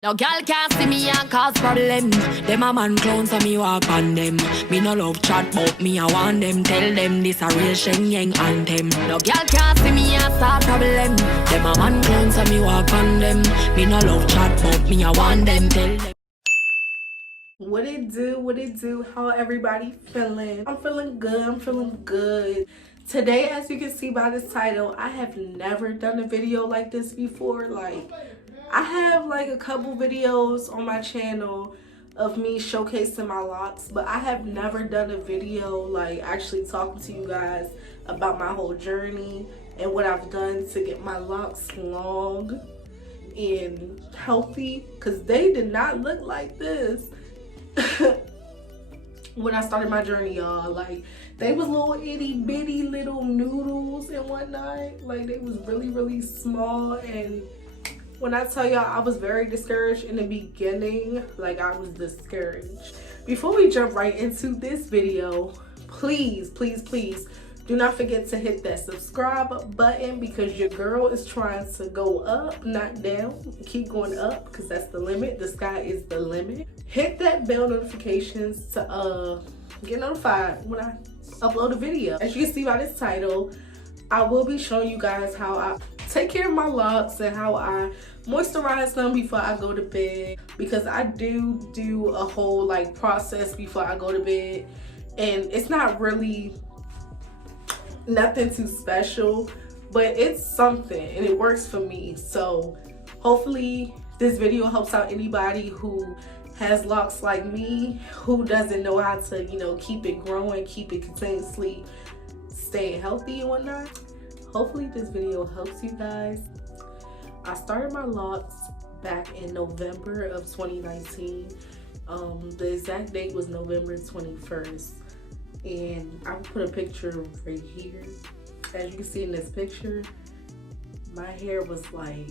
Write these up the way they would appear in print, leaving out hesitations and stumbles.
No girl can't see me and cause problem. Them a man clowns so me walk on them. Me no love chat but me I want them. Tell them this a real Shen Yang anthem. No girl can't see me and start problem. Them a man clowns so me walk on them. Me no love chat but me I want them. Tell them. What it do? What it do? How everybody feeling? I'm feeling good. I'm feeling good. Today, as you can see by this title, I have never done a video like this before. Like, I have like a couple videos on my channel of me showcasing my locks, but I have never done a video like actually talking to you guys about my whole journey and what I've done to get my locks long and healthy, because they did not look like this when I started my journey, y'all. Like, they was little itty bitty little noodles and whatnot. Like, they was really small, and when I tell y'all I was very discouraged in the beginning, like I was discouraged. Before we jump right into this video, please do not forget to hit that subscribe button, because your girl is trying to go up, not down. Keep going up, because that's the limit. The sky is the limit. Hit that bell notifications to get notified when I upload a video. As you can see by this title, I will be showing you guys how I take care of my locks and how I moisturize them before I go to bed, because I do a whole like process before I go to bed, and it's not really nothing too special, but it's something and it works for me. So hopefully this video helps out anybody who has locks like me, who doesn't know how to, you know, keep it growing, keep it continuously staying healthy and whatnot. Hopefully this video helps you guys. I started my locks back in November of 2019. The exact date was November 21st. And I put a picture right here. As you can see in this picture, my hair was like,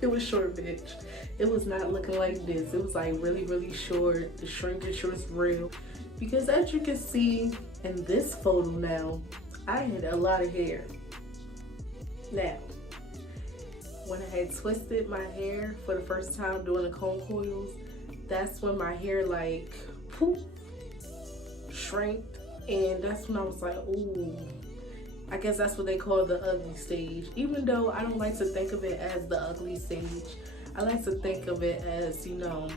it was short, bitch. It was not looking like this. It was like really short. The shrinkage was real. Because as you can see in this photo now, I had a lot of hair. Now, when I had twisted my hair for the first time doing the comb coils, that's when my hair like poof, shrank, and that's when I was like, ooh, I guess that's what they call the ugly stage. Even though I don't like to think of it as the ugly stage, I like to think of it as, you know,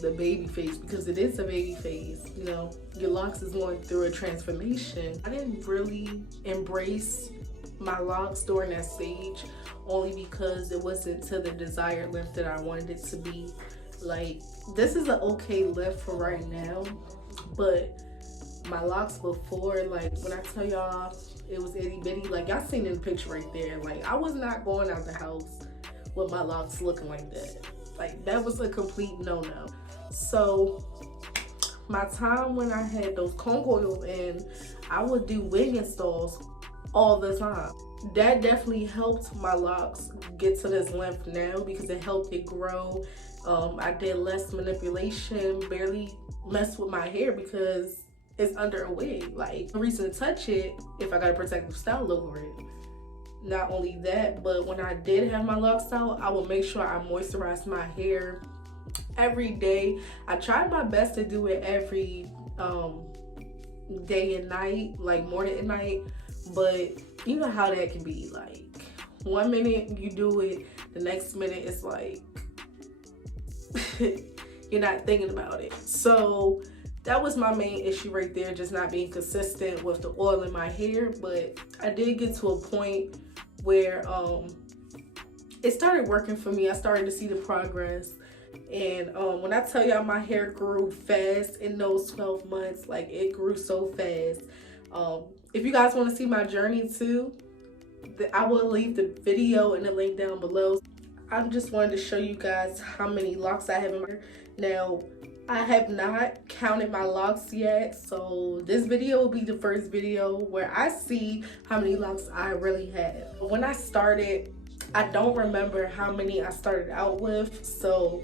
the baby phase, because it is a baby phase. You know, your locks is going through a transformation. I didn't really embrace my locks during that stage, only because it wasn't to the desired length that I wanted it to be. Like, this is an okay length for right now, but my locks before, like when I tell y'all it was itty bitty, like y'all seen in the picture right there, like I was not going out the house with my locks looking like that. Like, that was a complete no-no. So my time when I had those comb coils in, I would do wig installs all the time. That definitely helped my locks get to this length now, because it helped it grow. I did less manipulation, barely mess with my hair because it's under a wig. Like, no reason to touch it if I got a protective style over it. Not only that, but when I did have my locks out, I would make sure I moisturized my hair every day. I tried my best to do it every day and night, like morning and night, but you know how that can be. Like, 1 minute you do it, the next minute it's like you're not thinking about it. So that was my main issue right there, just not being consistent with the oil in my hair. But I did get to a point where it started working for me. I started to see the progress. And when I tell y'all my hair grew fast in those 12 months, like it grew so fast. If you guys want to see my journey too, I will leave the video and the link down below. I just wanted to show you guys how many locks I have in my hair. Now, I have not counted my locks yet, so this video will be the first video where I see how many locks I really have. When I started, I don't remember how many I started out with, so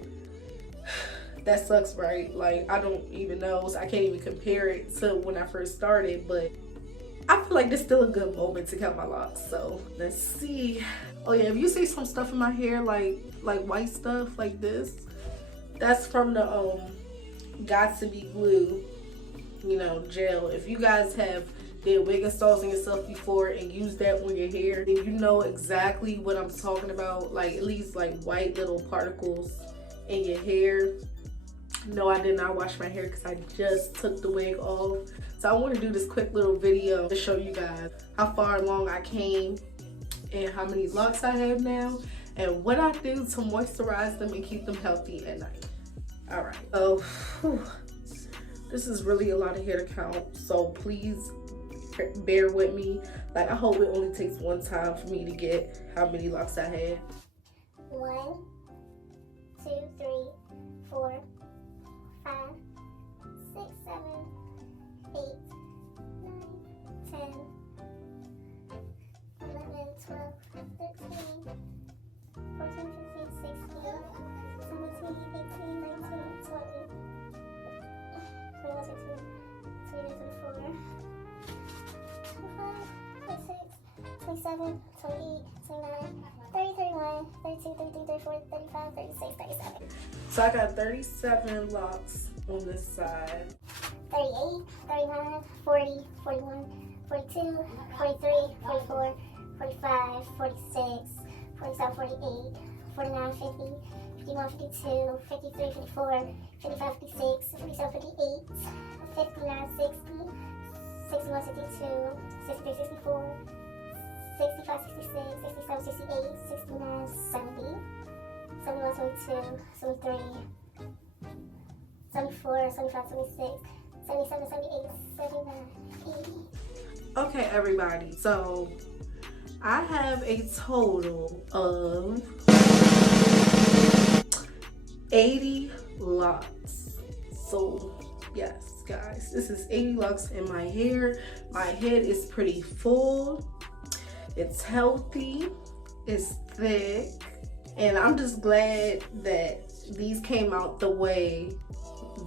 that sucks, right? Like, I don't even know, so I can't even compare it to when I first started, but I feel like this is still a good moment to count my locks. So let's see. Oh yeah, if you see some stuff in my hair, like white stuff like this, that's from the Got to Be Glue, you know, gel. If you guys have did wig installs on yourself before and used that on your hair, then you know exactly what I'm talking about. Like at least like white little particles in your hair. No, I did not wash my hair because I just took the wig off. So I want to do this quick little video to show you guys how far along I came and how many locks I have now and what I do to moisturize them and keep them healthy at night. All right, so this is really a lot of hair to count, so please bear with me. Like, I hope it only takes one time for me to get how many locks I have. 1, 2, 3, 4, 5, 6, 7, 8, 9, 10, 11, 12, 13, 14, 15, 16, 17, 18, 19, 20, 21, 22, 23, 24, 25, 26, 27, 28, 29, 30, 31, 32, 33, 34, 35, 36, 37. So I got 37 locks on this side. 38, 39, 40, 41, 42, 43, 44, 45, 46, 47, 48, 49, 50, 51, 52, 53, 54, 55, 56, 57, 58, 59, 60, 61, 62, 63, 64, 65, 66, 67, 68, 69, 70, 71, 72, 73, 74, 75, 76, 77, 78, 79, 80. Okay, everybody, so I have a total of 80 locks. So yes, guys, this is 80 locks in my hair. My head is pretty full. It's healthy. It's thick. And I'm just glad that these came out the way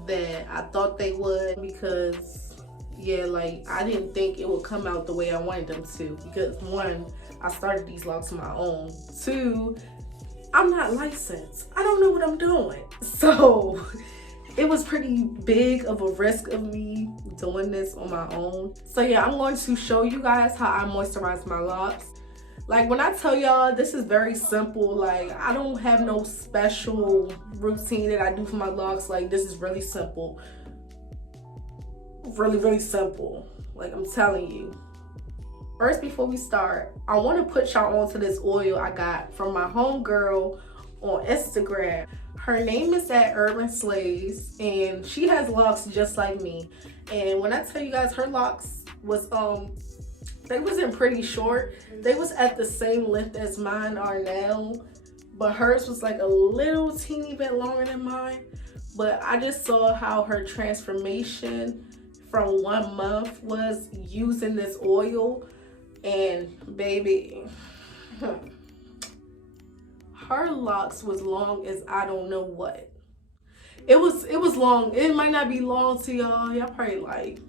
that I thought they would, because yeah, like I didn't think it would come out the way I wanted them to, because one, I started these locks on my own. Two, I'm not licensed. I don't know what I'm doing. So it was pretty big of a risk of me doing this on my own. So yeah, I'm going to show you guys how I moisturize my locks. Like when I tell y'all, this is very simple. Like I don't have no special routine that I do for my locks. Like this is really simple. Really, really simple. Like I'm telling you. First, before we start, I want to put y'all onto this oil I got from my homegirl on Instagram. Her name is at Urban Slays, and she has locks just like me. And when I tell you guys, her locks was they wasn't pretty short. They was at the same length as mine are now, but hers was like a little teeny bit longer than mine. But I just saw how her transformation from 1 month was using this oil, and baby, her locks was long as I don't know what. It was long. It might not be long to y'all. Y'all probably like,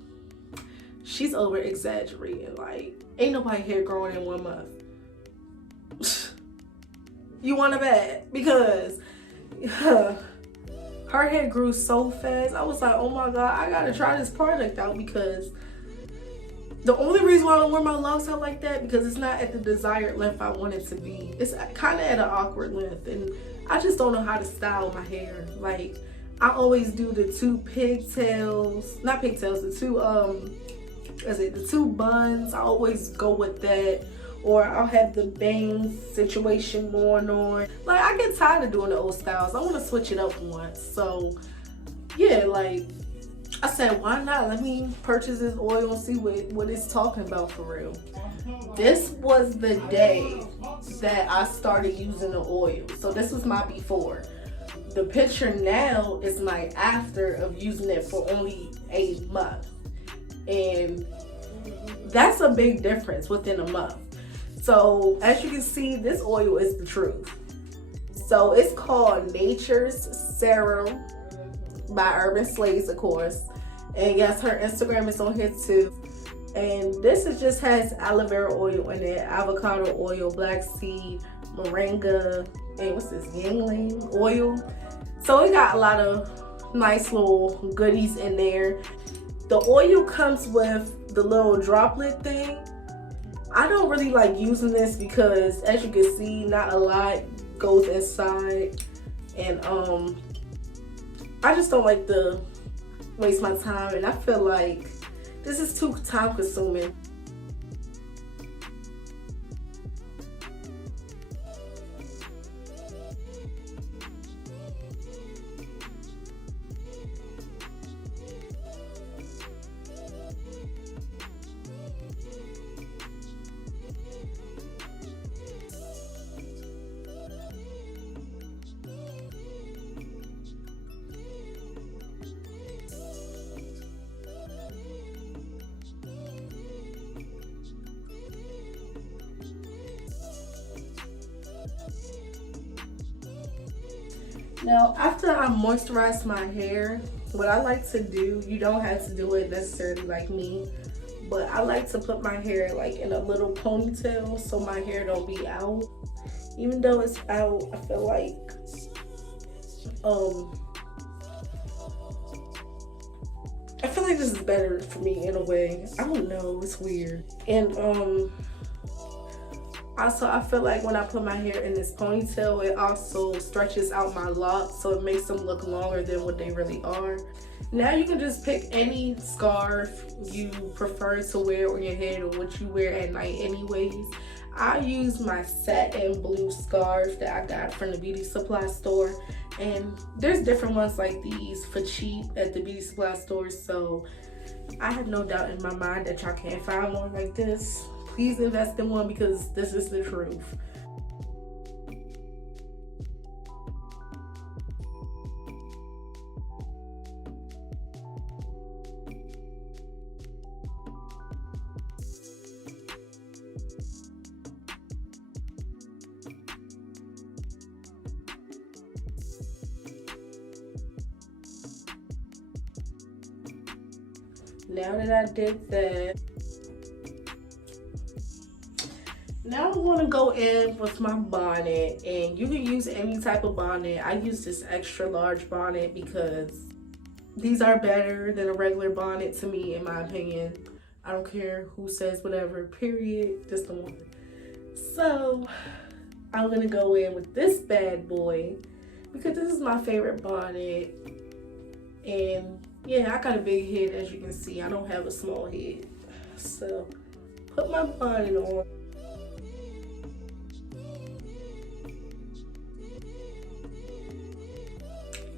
she's over exaggerating. Like, ain't nobody hair growing in 1 month. You want to bet? Because her hair grew so fast. I was like, oh my God, I gotta try this product out, because the only reason why I don't wear my locks out like that, because it's not at the desired length I want it to be. It's kind of at an awkward length, and I just don't know how to style my hair. Like, I always do the two pigtails, not pigtails, the two the two buns. I always go with that, or I'll have the bangs situation going on. Like, I get tired of doing the old styles. I want to switch it up once. So yeah, like I said, why not? Let me purchase this oil and see what it's talking about for real. This was the day that I started using the oil. So this was my before. The picture now is my after of using it for only a month. And that's a big difference within a month. So as you can see, this oil is the truth. So it's called Nature's Serum by Urban Slays, of course. And yes, her Instagram is on here too. And this just has aloe vera oil in it, avocado oil, black seed, moringa, and what's this, yingling oil. So it got a lot of nice little goodies in there. The oil comes with the little droplet thing. I don't really like using this because, as you can see, not a lot goes inside, and I just don't like to waste my time, and I feel like this is too time consuming. Now, after I moisturize my hair, what I like to do, you don't have to do it necessarily like me, but I like to put my hair like in a little ponytail so my hair don't be out. Even though it's out, I feel like this is better for me in a way. I don't know, it's weird. And also, I feel like when I put my hair in this ponytail, it also stretches out my locks, so it makes them look longer than what they really are. Now you can just pick any scarf you prefer to wear on your head or what you wear at night anyways. I use my satin blue scarf that I got from the beauty supply store, and there's different ones like these for cheap at the beauty supply store, so I have no doubt in my mind that y'all can't find one like this. Please invest in one because this is the truth. Now that I did that, now I want to go in with my bonnet, and you can use any type of bonnet. I use this extra large bonnet because these are better than a regular bonnet to me, in my opinion. I don't care who says whatever, period, just the one. So I'm gonna go in with this bad boy because this is my favorite bonnet, and yeah, I got a big head, as you can see. I don't have a small head. So put my bonnet on.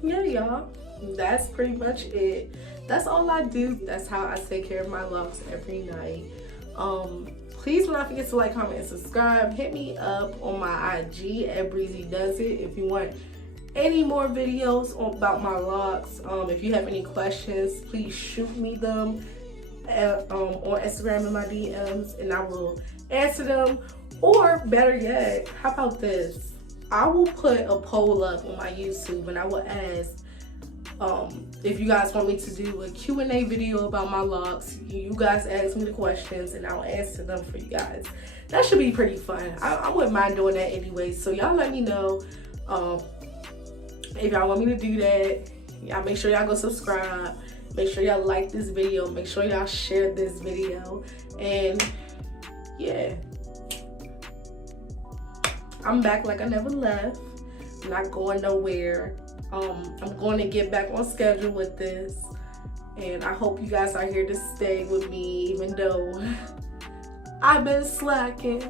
Yeah, y'all, that's pretty much it. That's all I do. That's how I take care of my locks every night. Please do not forget to like, comment, and subscribe. Hit me up on my IG at Breezy Does It if you want any more videos about my locks. If you have any questions, please shoot me them on Instagram in my DMs, and I will answer them. Or better yet, how about this? I will put a poll up on my YouTube, and I will ask if you guys want me to do a Q&A video about my locks. You guys ask me the questions, and I'll answer them for you guys. That should be pretty fun. I wouldn't mind doing that anyway. So y'all let me know if y'all want me to do that. Y'all make sure y'all go subscribe. Make sure y'all like this video. Make sure y'all share this video. And yeah, I'm back like I never left. I'm not going nowhere. I'm going to get back on schedule with this, and I hope you guys are here to stay with me, even though I've been slacking.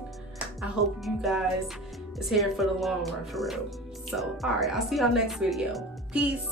I hope you guys is here for the long run, for real. So, all right, I'll see y'all next video. Peace.